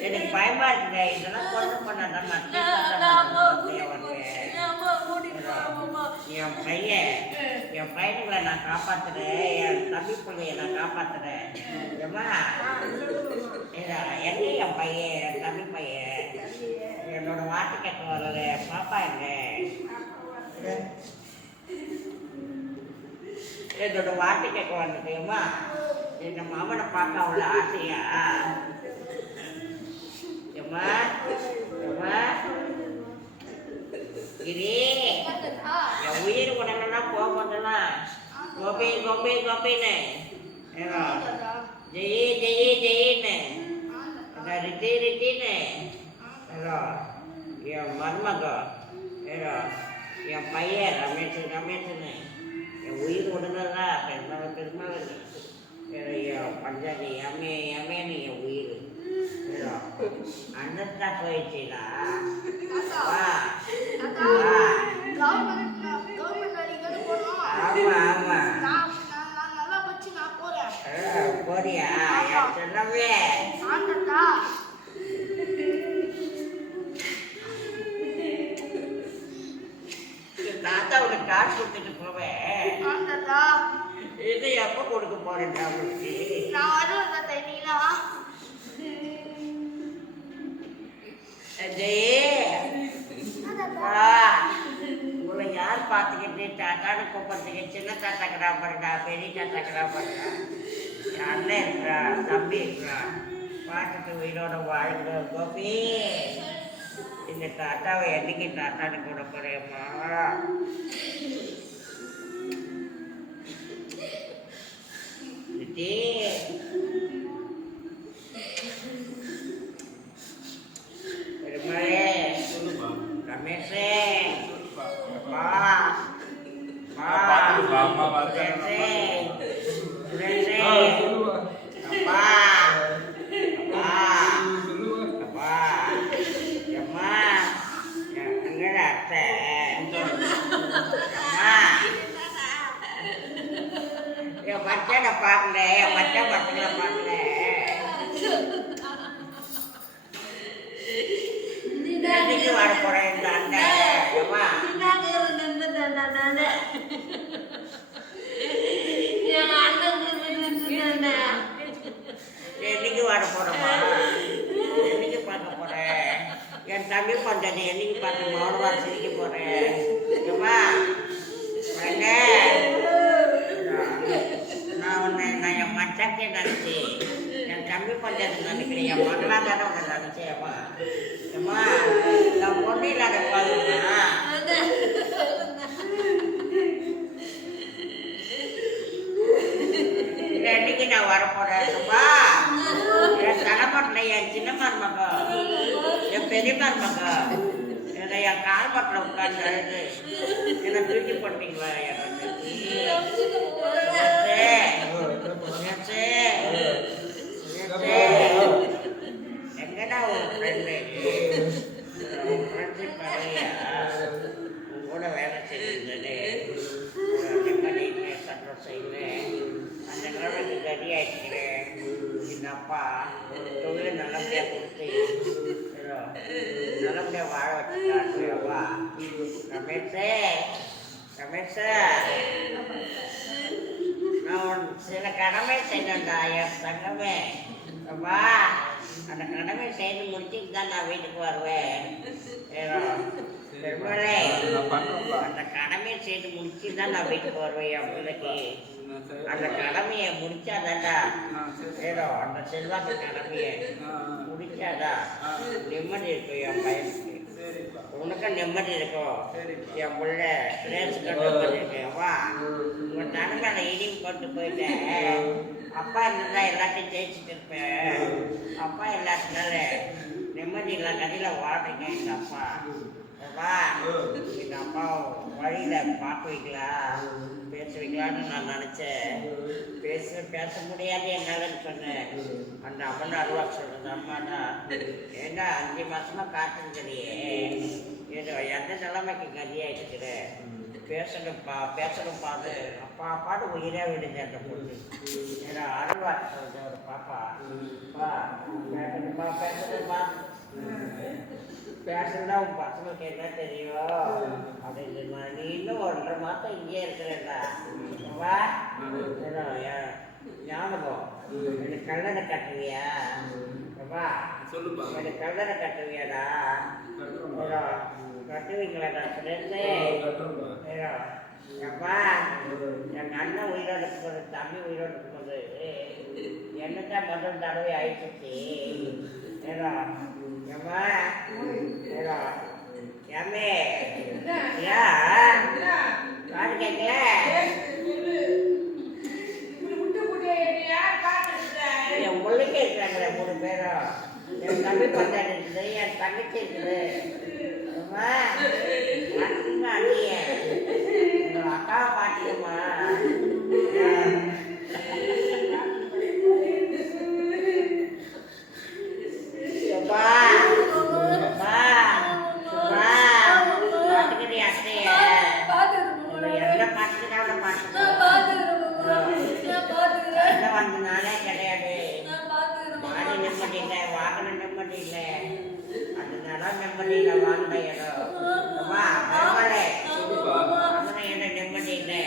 எனக்கு பயமா இருக்குங்க இதெல்லாம் கொண்டு பண்ணாதான். என் பையன் என் பையனுங்களை நான் காப்பாத்துறேன் என் தம்பி பிள்ளைய நான் காப்பாத்துறேன் இதா, எங்க என் பையன் என் தம்பி பையன் என்னோட வாட்டு கேட்க வரல பாப்பா எங்க என்னோட வாட்டு கேட்க வந்துட்டேம்மா என் மாமனை பார்க்க அவ்வளோ ஆசையா? எம்மா எம்மா கிரி என் உயிர் உடனெல்லாம் போகும்போதெல்லாம் கோபி கோபி கோபின்னு. ஏதோ ஜெயி ஜெயி ஜெயின்னு. ரிட்டி ரிட்டின்னு என் மருமகம். என் பையன் ரமேஷ் ரமேஷ்னு உயிர் உடனெல்லாம் பெருமாள் பெருமாள் பஞ்சாபி எம்ஏ எம்ஏன்னு என் உயிர். தான் போயிடுச்சுடா. ஆமா ஆமா. போறியா? சொன்னவே தாத்தா உனக்கு காசு கொடுத்துட்டு இது எப்போ கொடுக்க போறேன்டா உனக்கு உங்களை யார் பார்த்துக்கிட்டு தாத்தான்னு கூப்பிடுறதுக்கு சின்ன தாத்தாக்கிறா பாருடா பெரிய தாத்தாக்கிறா பாருடா. என் அண்ணன் இருக்கிறா தம்பி இருக்கிறா பார்த்துட்டு உயிரோட வாழ்கிற கோபி. இந்த தாத்தாவை என்னைக்கு தாத்தான்னு கூட போறேம்மா. で Bapak, bapak, bapak, bapak, bapak, bapak, bapak, என் மச்சானை பார்க்கல என் மச்சான் பசங்களை பார்க்கல என்னைக்கு வர போறேன் இந்த அண்ணன் அம்மா என் அண்ணன் இருந்துட்டு என்னைக்கு வர போறேம்மா என்னைக்கு பார்க்க போறேன் என் தம்பி பண்றது என்னைக்கு பார்த்து மௌனவா சிரிக்க போறேன் அம்மா வாங்க. நான் உன்னை நான் என் மச்சாக்கே நினைச்சு என் தம்பி பஞ்சாயத்து நினைக்கிறேன். என் மகளா தானே உன்னை நினைச்சேன் அம்மா அம்மா நான் பொண்ணு இல்லாத பாருமா இன்னைக்கு நான் வர அம்மா என் தலைமட்டில் என் சின்ன மருமக. என் பெரிய மருமக. என்னை என் கால் பட்டில் உட்காந்து அழுது என்னை தூக்கி போட்டீங்களா எங்கடா ஒரு ஃப்ரெண்டு ஃப்ரெண்ட்ஷிப் நிறையா உன் கூட வேலை செஞ்சிருந்தது நிம்மதி சந்தோஷம் செய்யுங்க. அந்த நிலைமைக்கு கதி இந்த அப்பா தொழில் நல்லபடியாக கொடுத்து நல்லபடியாக வாழ வச்சுட்டாருவா ரமேஷே நான் சில கடமை செய்யணும்டா என் தங்கமே. அப்பா அந்த கடமை செய்து முடிச்சுட்டு தான் நான் வீட்டுக்கு வருவேன். அந்த கடமையை செய்து முடிச்சு தான் நான் வீட்டுக்கு வருவேன் என் பிள்ளைக்கு. அந்த கடமையை முடிச்சாதான்டா. ஏதோ அந்த செல்வாக்கு கடமையை முடிச்சாதா நிம்மதி இருக்கும் என் பையனுக்கு. உனக்கும் நிம்மதி இருக்கும். என் பிள்ளை நிம்மதி இருக்கும் வா. உன் தலைமையில இடிவு கொண்டு போயிட்டேன். அப்பா இருந்தா எல்லாத்தையும் ஜெயிச்சுட்டு இருப்பேன் அப்பா இல்லாதனால நிம்மதி இல்லை கதையில வாழ்றீங்க எங்கள் அப்பா. வா எங்க அப்பா வழியில பார்க்க வைக்கலாம் பேசுவீங்களான்னு நான் நினச்சேன். பேச பேச முடியாது என்னாலன்னு சொன்னேன். அந்த அம்மன் அருவா சொல்றது அம்மானா ஏன்னா அஞ்சு மாசமா காட்டுங்களையே ஏதோ எந்த நிலைமைக்கு கதியாயிட்டுக்கிற பேசணும்ப்பா பேசணும்ப்பா அது அப்பா அப்பாடு உயிரே விடுங்க அந்த பொண்ணு. ஏன்னா சொல்லுது ஒரு பாப்பா. பா பேசுதுப்பா பேசுதுப்பா பேசுனா உன் பசங்களுக்கு என்ன தெரியும்? அப்படின்னு நீ இன்னும் ஒன்றரை மாதம் இங்கே இருக்கிறேன்டா. வா. ஞாபகம் எனக்கு கல்லணை கட்டுவியா? வா. சொல்லுப்பா. எனக்கு கல்லணை கட்டுவியாடா? கட்டுறோம்ப்பா. ஏதோ, அப்பா எங்க அண்ணன் உயிரோடு இருக்கும்போது தம்பி உயிரோடு இருக்கும்போது என்னத்தான் தடவை ஆயிடுச்சு? ஏதோ ஏம்மா ஏதோ ஏமே ஏன் காது கேட்கல? என் முள்ளுக்கே இருக்காங்களே மூணு பேரும். என் தம்பி பந்தாடி இருக்குது என் தங்கச்சி இருக்குது. அம்மா பாட்டுமா அண்ணிய என்னோட அக்காவை பாட்டுக்குமா அப்பா அப்பா அப்பா பாட்டுக்கிறீ அத்தைய என்ன பாட்டுக்கிறா பாட்டுக்கிறா என்ன வந்த நாளே கிடையாது மாடி நிம்மதி இல்லை வாகனம் நிம்மதி இல்லை அதனால நிம்மதி இல்லை வாழ்ந்த இடம் அம்மா பரவாயில்ல வாகன இடம் நிம்மதி இல்லை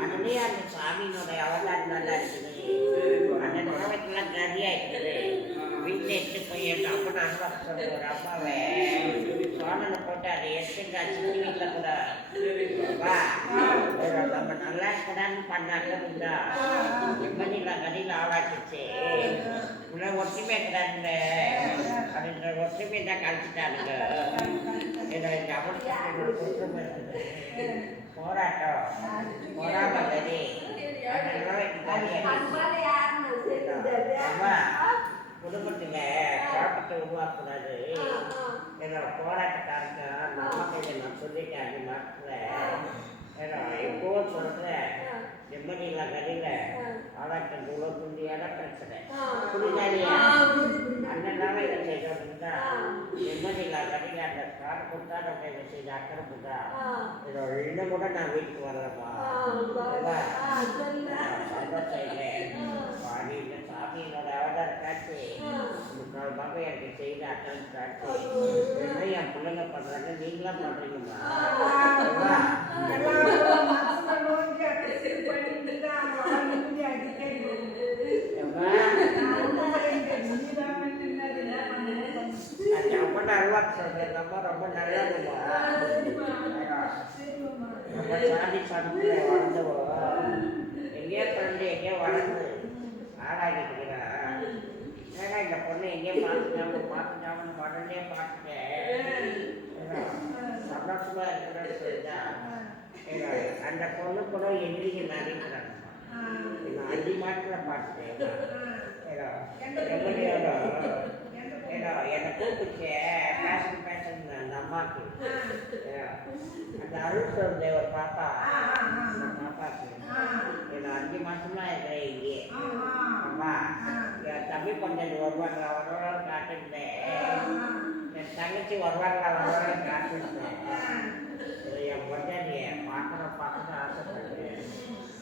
அதுலயே அந்த சாமியினுடைய அவதாரம் நல்லா இருக்குது அந்த குழந்தைக்கெல்லாம் கதியா இருக்குது வீட்டில் எடுத்து போய் என் சொல்ற ஒரு அப்பாவை சோழனை போட்டு அதை கூட. வா. நம்ம நல்லா இருக்கடான்னு பண்ணாங்க இருந்தா நிம்மதியில் கதியில் ஆளாக்கிச்சு உள்ள ஒற்றுமை இருக்கிறாங்க அப்படின்ற ஒற்றுமை தான் கழிச்சிட்டானுங்க ஏதோ இந்த இருக்குது. போராட்டம். போராட்டம் சரி. அதெல்லாம். அம்மா, குடும்பத்துல குழப்பத்தை உருவாக்கூடாது ஏதோ போராட்டக்காரங்க நம்ம கையில நான் சொல்லிட்டேன் அந்த ஏதோ எப்போ சொல்றேன் நிம்மதியில கடையில ஆளாட்டம் தூள துண்டியான பிரச்சனை. புரிஞ்சாலியா அண்ணனால இதை செய்தா நிம்மதியில கடையில அந்த காடு கொடுத்தா நம்ம இதை செய்த அக்கறை கொடுத்தா இதோ இன்னும் கூட நான் வீட்டுக்கு வரலப்பா சந்தோஷம் இல்லை பாடியில் சாமியினோட அவதார காட்சி முக்கால் பாப்பா எனக்கு செய்த அக்கறை காட்சி என் பிள்ளைங்க பண்றாங்க. நீங்களும் பண்றீங்கம்மா அம்மா, அது ரொம்ப நல்லா சொல்றேன் அம்மா ரொம்ப நல்லதும்மா நம்ம சாதி சமத்துல வளர்ந்தவோ எங்கேயோ பிறந்து எங்கேயோ வளர்ந்து இருக்கிறா ஏன்னா இந்த பொண்ணு எங்கேயோ பார்த்துட்டாங்க பார்த்துட்டாங்கன்னு உடனே பார்த்துட்டேன் சந்தோஷமா இருக்கிறேன்னு சொல்லிட்டா. ஏன்னா, அந்த பொண்ணு கூட எதிரிங்க நினைக்கிறாங்க நான் அஞ்சு மாதத்தில் பார்த்துட்டேன். என்னை கூப்பிட்டு பேசன் பேசன் அந்த அம்மாவுக்கு ஏதோ, அந்த அருள் சொல்லுது ஒரு பாப்பா. பாப்பாக்கு. ஏதோ அஞ்சு மாசமா இருக்கிறேன் இங்கே. அம்மா என் தம்பி கொஞ்சம் வருவாங்க வருவாங்க காட்டுருந்தேன் என் தங்கச்சி வருவாங்க காட்டுருந்தேன் இது என் பொண்டாட்டிய பார்க்கணும் பார்க்கணும் ஆசைப்படுறேன்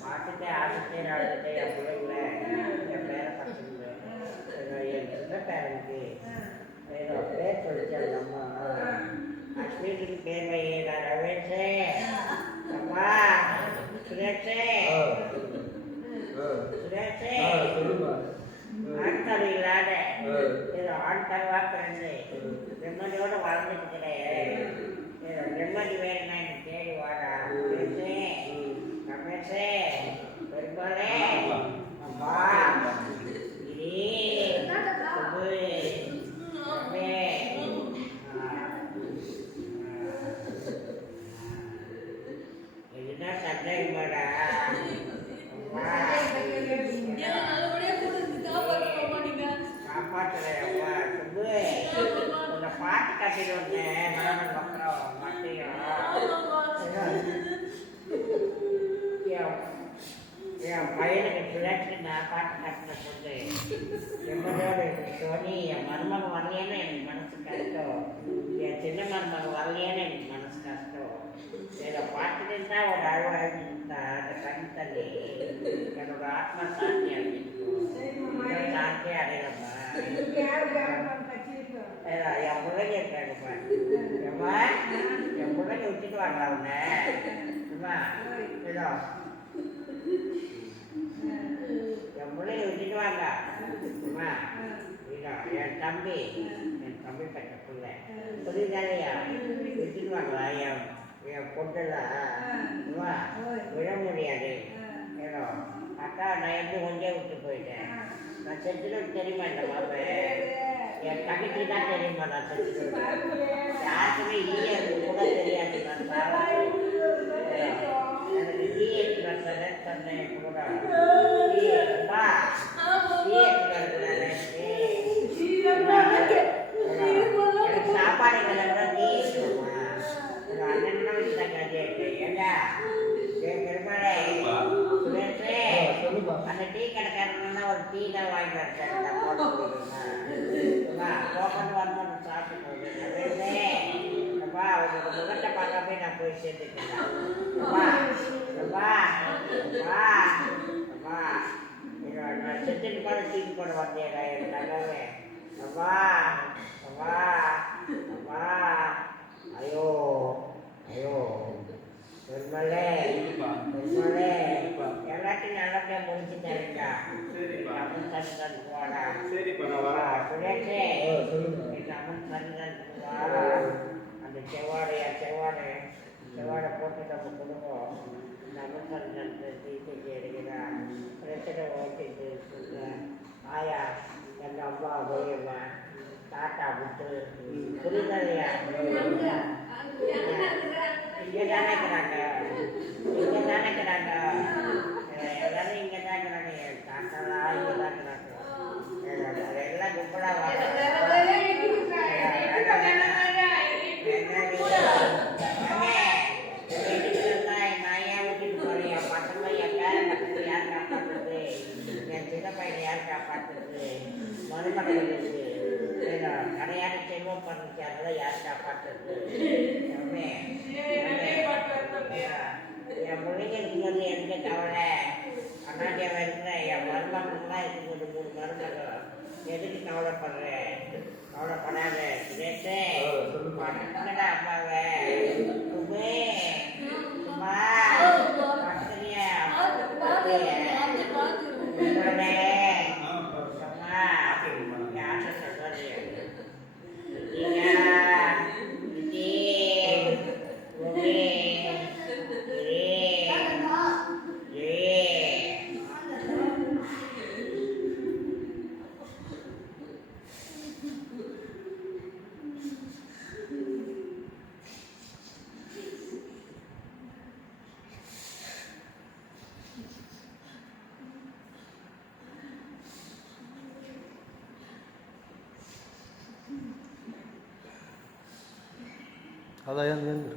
பார்த்துட்டு ஆசைத்தே அழுதுட்டு என் பிள்ளைங்கள என் பேரை பசங்க என் சின்ன பேரனுக்கு ஏதோ பேர் சொல்லிச்சு அந்த அம்மா. அஸ்மீட்டுக்கு பேர் வையடா ரமேஷே. அம்மா சுரேஷே. சுரேஷே ஆண் தலை இல்லாத ஏதோ ஆண் தலைவா பிறந்து நிம்மதியோட வாழ்ந்துட்டு கிடையாது நிம்மதி வேணும்னா எனக்கு தேடி வாடா ரமேஷே ரமேஷே பெருமாளே அம்மா இடி சுப்பு ரமே என்ன சந்தேகமாடா அம்மா காப்பாற்றுறேன் அம்மா சுப்பு உன்னை பாட்டு கட்டிட்டு வந்தேன் நானும் மக்களும் மட்டையும் என் என் பையனுக்கு பிள்ளைக்கு நான் பாட்டு கட்டின பொண்ணு எம்மனோட சோனி என் மருமக வரலையேன்னு எனக்கு மனசு கஷ்டம். என் சின்ன மருமக வரலையேன்னு எனக்கு மனசு கஷ்டம். இதை பார்த்துட்டு தான் ஒரு அழுவாக இருந்தா அந்த கண் தள்ளி. என்னோட ஆத்மா சாந்தி அடைஞ்சிருக்கும். சாந்தி அடையலம்மா. என் பிள்ளைங்க இருக்காங்கப்பா என் பிள்ளைங்க விட்டுட்டு வாங்க அவங்க இதோ ஏதோ என் பிள்ளைங்க விட்டுட்டு வாங்க அம்மா இதோ என் தம்பி என் தம்பி பெற்ற பிள்ளை புரியுதாலையா விட்டுட்டு வாங்களா என் என் பொண்ணெல்லாம் அம்மா விட முடியாது ஏதோ அக்கா நான் எப்படி கொஞ்சம் விட்டு போயிட்டேன் நான் செத்துட்டு தெரியுமா இந்த மாப்பை என் தங்கச்சி தான் தெரியுமா நான் செத்துட்டு யாருக்குமே ஈயருக்கு கூட தெரியாது நான் சாவறது. எனக்கு ஈயருக்கு நான் செலக்ட் பண்ணேன் கூட ஈயப்பா ஈயருக்கு எனக்கு சாப்பாடு கிளம்புற டீ இருக்குமா எங்க அண்ணன் வீட்டுல கட்டி ஏண்டா என் பெருமாளே சுரேஷே சொல்லுப்பா அந்த டீ கடைக்காரனா ஒரு டீ தான் வாங்கி வச்சேன் போட்டு கொடுக்குறேன் போக்கன் வந்து சாப்பிட்டு போகுது அப்பா அவரோட முகத்தை பார்க்காம நான் போய் சேர்ந்துக்கிறேன் அப்பா அப்பா அப்பா அப்பா என்னோட நான் செத்துட்டு கூட டீ போட வந்தேடா என் தங்கவே அப்பா அப்பா அப்பா ஐயோ ஐயோ பெருமளே சொல்லுப்பா பெருமளே எல்லாத்தையும் நல்லபடியா முடிச்சு தரேன்டா சரிப்பா. அம்மன் சன்னிதானத்துக்கு போடா சரிப்பா நான் வரேன் சுரேஷே ஆ, சொல்லுங்க இந்த அம்மன் சன்னிதானத்துக்கு வாடா அந்த செவ்வாடையா செவ்வாடை செவ்வாழை போட்டு நம்ம குடும்பம் இந்த அம்மன் சன்னிதானத்தை தீர்த்து பிரச்சனை ஓட்டிட்டு இருக்குங்க ஆயா எங்கள் அம்மா போயம்மா தாத்தா முத்து இங்கே தானே இருக்கிறாங்க இங்கே தானே 阿拉烟烟的。